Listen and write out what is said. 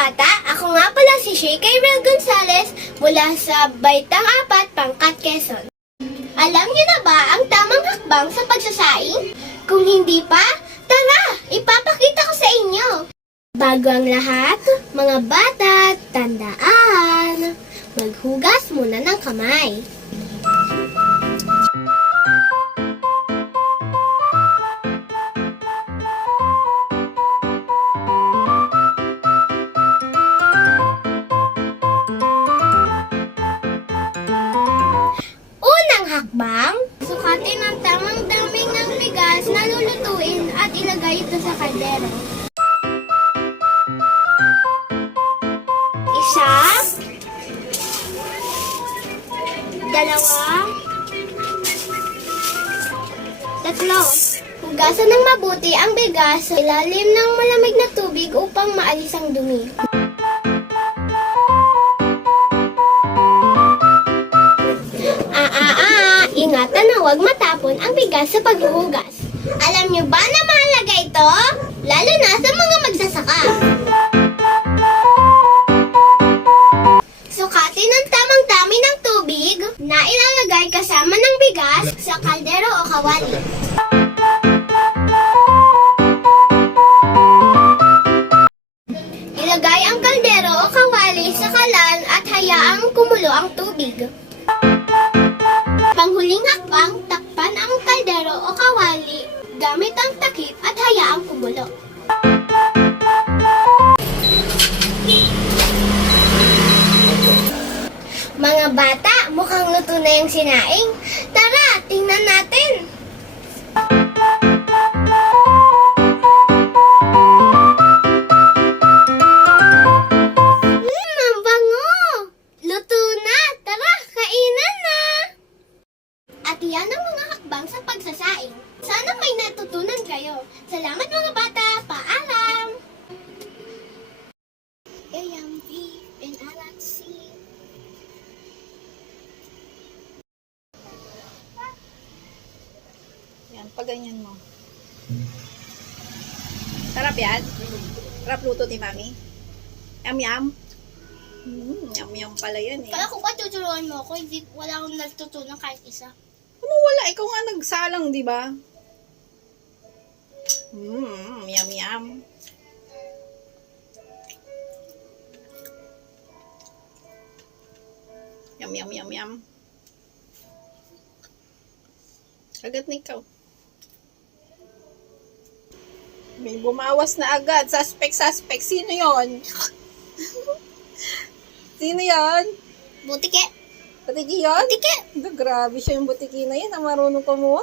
bata, ako nga pala si Shay Kayrel Gonzalez mula sa Baitang 4, Pangkat, Quezon. Alam niyo na ba ang tamang hakbang sa pagsasaing? Kung hindi pa, tara, ipapakita ko sa inyo. Bago ang lahat, mga bata, tandaan, maghugas muna ng kamay. Unang hakbang, sukatin ang tamang dami ng bigas na lulutuin at ilagay ito sa kaldero. Isa, dalawa, tatlo. Hugasan ng mabuti ang bigas sa ilalim ng malamig na tubig upang maalis ang dumi. Ingatan na huwag matapon ang bigas sa paghuhugas. Alam niyo ba na mahalaga ito? Lalo na sa mga magsasaka. Sukatin ang tamang dami ng tubig na ilalagay kasama ng bigas sa kaldero o kawali. Ilagay ang kaldero o kawali sa kalan at hayaang kumulo ang tubig. Panghuling hakbang, takpan ang kaldero o kawali gamit ang takip at hayaang kumulo. Mga bata, mukhang luto na yung sinaing. Tara, tingnan natin. Ang bango! Luto na! Tara, kainan na! At yan ang mga hakbang sa pagsasaing. Sana may natutunan kayo. Salamat mga bata! Paalam! AMP and Alaxi. Yan, pag ganyan mo. Sarap yan? Sarap luto ni Mami? Yum yum? Yum yum pala yan eh. Kaya kung tuturuan mo ako, hindi, wala akong natutunan kahit isa. Ano wala? Ikaw nga nagsalang, di ba? Yum yum. Yum yum yum yum. Agad na ikaw. May bumawas na agad. Suspect. Sino yon? Sino yon? Butike! Butiki yun? Butike! Grabe siya yung butiki na yan. Marunong kumuha.